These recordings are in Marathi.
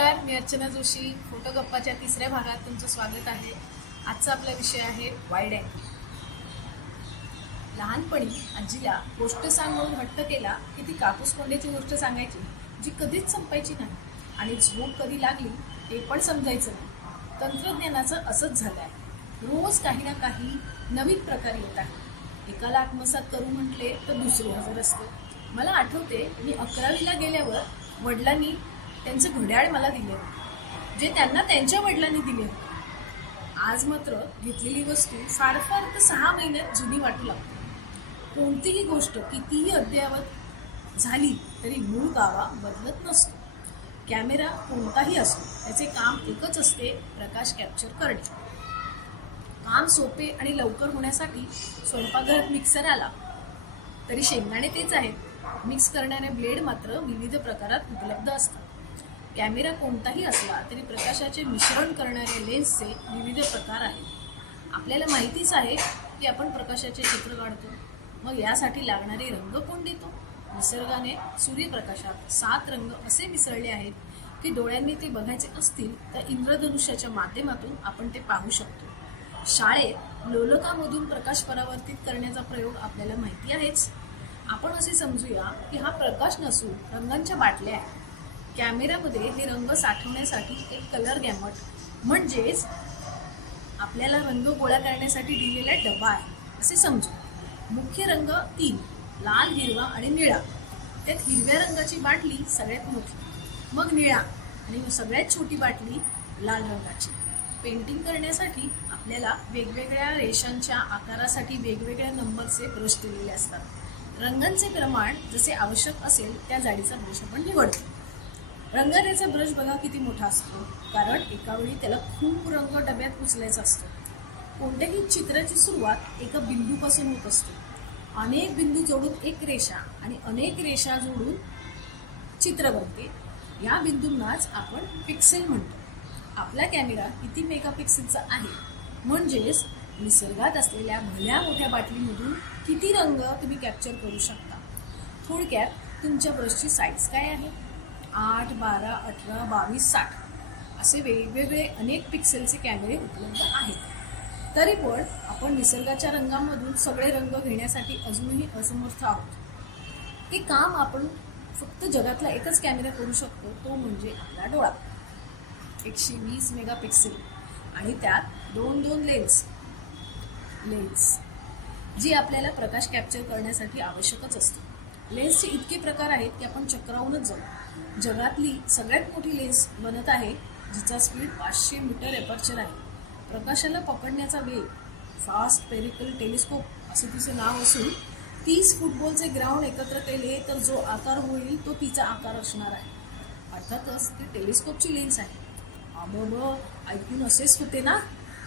नमस्कार, मी अर्चना जोशी. फोटो गप्पाच्या तिसऱ्या भागात तुमचं स्वागत आहे. आजचा आपला विषय आहे वाईड अँगल. लहानपणी आजीला गोष्ट सांग म्हणून हट्ट केला की ती कापूस कोंड्याची गोष्ट सांगायची, जी कधीच संपायची नाही आणि झोप कधी लागली ते पण समजायचं नाही. तंत्रज्ञानाचं असंच झालं आहे. रोज काही ना काही नवीन प्रकार येत आहे. एकाला आत्मसात करू म्हटले तर दुसरे हजर असते. मला आठवते, मी 11वीला गेल्यावर वडिलांनी त्यांचं घड्याळ मला दिले होते, जे त्यांना त्यांच्या वडिलांनी दिले होते. आज मात्र घेतलेली वस्तू फार फार तर 6 महिन्यात जुनी वाटू लागते. कोणतीही गोष्ट कितीही अद्ययावत झाली तरी मूळ गाभा बदलत नसतो. कॅमेरा कोणताही असो, त्याचे काम एकच असते, प्रकाश कॅप्चर करणे. काम सोपे आणि लवकर होण्यासाठी स्वयंपाकघरात मिक्सर आला तरी शेंगदाणे तेच आहेत. मिक्स करणारे ब्लेड मात्र विविध प्रकारात उपलब्ध असतात. कॅमेरा कोणताही असला तरी प्रकाशाचे मिश्रण करणारे लेन्सचे विविध प्रकार आहेत. आपल्याला माहितीच आहे की आपण प्रकाशाचे चित्र काढतो, मग यासाठी लागणारे रंग कोण देतो? निसर्गाने सूर्यप्रकाशात 7 रंग असे मिसळले आहेत की डोळ्यांनी ते बघायचे असतील तर इंद्रधनुष्याच्या माध्यमातून आपण ते पाहू शकतो. शाळेत लोलकामधून प्रकाश परावर्तित करण्याचा प्रयोग आपल्याला माहिती आहेच. आपण असे समजूया की हा प्रकाश नसून रंगांच्या बाटल्या आहेत. कॅमेऱ्यामध्ये हे रंग साठवण्यासाठी एक कलर गॅमट म्हणजेच आपल्याला रंग गोळा करण्यासाठी दिलेला डबा आहे असे समजू. मुख्य रंग 3, लाल, हिरवा आणि निळा. त्यात हिरव्या रंगाची बाटली सगळ्यात मोठी, मग निळा आणि सगळ्यात छोटी बाटली लाल रंगाची. पेंटिंग करण्यासाठी आपल्याला वेगवेगळ्या रेषांच्या आकारासाठी वेगवेगळ्या नंबरचे ब्रश दिलेले असतात. रंगांचे प्रमाण जसे आवश्यक असेल त्या जाडीचा ब्रश आपण निवडतो. रंगाचा ब्रश बघा किती मोठा असतो, कारण एका वेळी त्याला खूप रंग डब्यात उचलायचा असतो. कोणत्याही चित्राची सुरुवात एका बिंदूपासून होत असते. अनेक बिंदू जोडून एक रेषा आणि अनेक रेषा जोडून चित्र बनते. या बिंदूंनाच आपण पिक्सेल म्हणतो. आपला कॅमेरा किती मेगापिक्सेलचा आहे, म्हणजेच निसर्गात असलेल्या भल्या मोठ्या बाटलीमधून किती रंग तुम्ही कॅप्चर करू शकता. थोडक्यात तुमच्या ब्रशची साईज काय आहे? 8, 12, 18, 22, 60 असे वेगवेगळे अनेक पिक्सेलचे कॅमेरे उपलब्ध आहेत. तरी पण आपण निसर्गाच्या रंगांमधून सगळे रंग घेण्यासाठी अजूनही असमर्थ आहोत. ते काम आपण फक्त जगातला एकच कॅमेरा करू शकतो, तो म्हणजे आपला डोळा. 120 मेगापिक्सेल आणि त्यात 2 लेन्स जी आपल्याला प्रकाश कॅप्चर करण्यासाठी आवश्यकच असते. लेन्सचे इतके प्रकार आहेत की आपण चक्रावूनच जाऊ. जगातली सगळ्यात मोठी लेन्स बनत आहे, जिचा स्पीड 500 मीटर एपर्चर आहे. प्रकाशाला पकडण्याचा वेग, फास्ट पेरिकल टेलिस्कोप असे तिचे नाव असून 30 फुटबॉलचे ग्राउंड एकत्र केले तर जो आकार होईल तो तिचा आकार असणार आहे. अर्थातच ती टेलिस्कोपची लेन्स आहे. ऐकून असेच होते ना.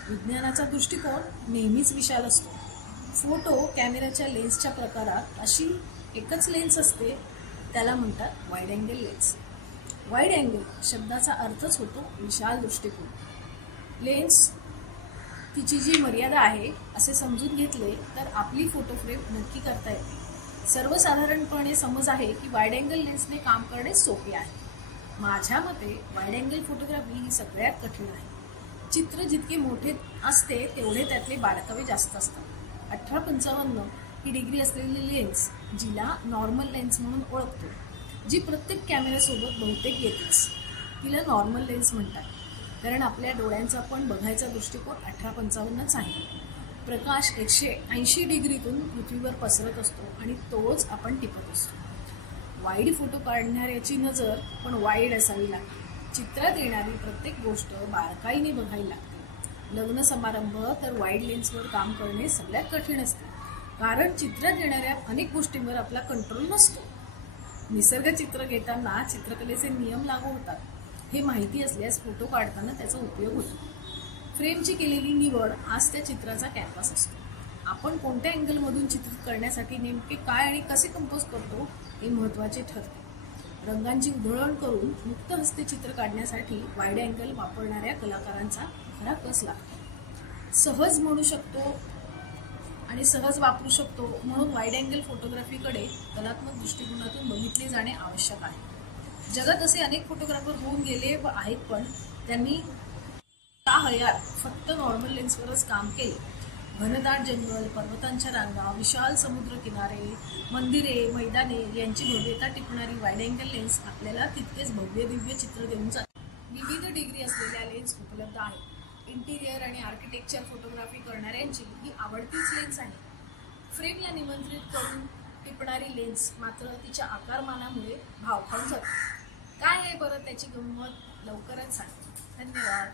विज्ञानाचा दृष्टिकोन नेहमीच विशाल असतो. फोटो कॅमेऱ्याच्या लेन्सच्या प्रकारात अशी एकच लेन्स असते, त्याला म्हणतात wide angle lens. Wide angle शब्दाचा अर्थच होतो विशाल दृष्टिकोन. लेन्स तिची जी मर्यादा आहे असे समजून घेतले तर आपली फोटो फ्रेम नक्की करता येते. सर्वसाधारणपणे समज आहे की वाईड अँगल लेन्सने काम करणे सोपे आहे. माझ्या मते वाईड अँगल फोटोग्राफी ही सगळ्यात कठीण आहे. चित्र जितके मोठे असते तेवढे त्यातले बारकावे जास्त असतात. 18-55 ही डिग्री असलेली लेन्स, जिला नॉर्मल लेन्स म्हणून ओळखतो, जी प्रत्येक कॅमेऱ्यासोबत बहुतेक येतेच, तिला नॉर्मल लेन्स म्हणतात. कारण आपल्या डोळ्यांचा पण बघायचा दृष्टिकोन 18-55च आहे. प्रकाश 180 डिग्रीतून पृथ्वीवर पसरत असतो आणि तोच आपण टिपत असतो. वाईड फोटो काढणाऱ्याची नजर पण वाईड असावी लागते. चित्रात येणारी प्रत्येक गोष्ट बारकाईने बघायला लागते. लग्न समारंभ तर वाईड लेन्सवर काम करणे सगळ्यात कठीण असते, कारण चित्रात येणाऱ्या अनेक गोष्टींवर आपला कंट्रोल नसतो. निसर्ग चित्र घेताना चित्रकलेचे नियम लागू होतात हे माहिती असल्यास फोटो काढताना त्याचा उपयोग होतो. फ्रेमची केलेली निवड हाच त्या चित्राचा कॅनव्हास असतो. आपण कोणत्या अँगलमधून चित्रित करण्यासाठी नेमके काय आणि कसे कंपोज करतो हे महत्त्वाचे ठरते. रंगांची उधळण करून मुक्त हस्ते चित्र काढण्यासाठी वाईड अँगल वापरणाऱ्या कलाकारांचा खरा कस लागतो. सहज म्हणू शकतो आणि सहज वापरू शकतो म्हणून वाईड अँगल फोटोग्राफीकडे कलात्मक दृष्टिकोनातून बघितले जाणे आवश्यक आहे. जगात असे अनेक फोटोग्राफर होऊन गेले व आहेत, पण त्यांनी त्या हयात फक्त नॉर्मल लेन्सवरच काम केले. घनदाट जंगल, पर्वतांच्या रांगा, विशाल समुद्र किनारे, मंदिरे, मैदाने यांची भव्यता टिपणारी वाईड अँगल लेन्स आपल्याला तितकेच भव्य दिव्य चित्र देऊन जाते. विविध डिग्री असलेल्या लेन्स उपलब्ध आहेत. इंटिरियर आणि आर्किटेक्चर फोटोग्राफी करणाऱ्यांची ही आवडतीच लेन्स आहे. फ्रेमला निमंत्रित करून टिपणारी लेन्स मात्र तिच्या आकारमानामुळे भाव खाऊन जाते. काय आहे बरं त्याची गंमत, लवकरच सांगते. धन्यवाद.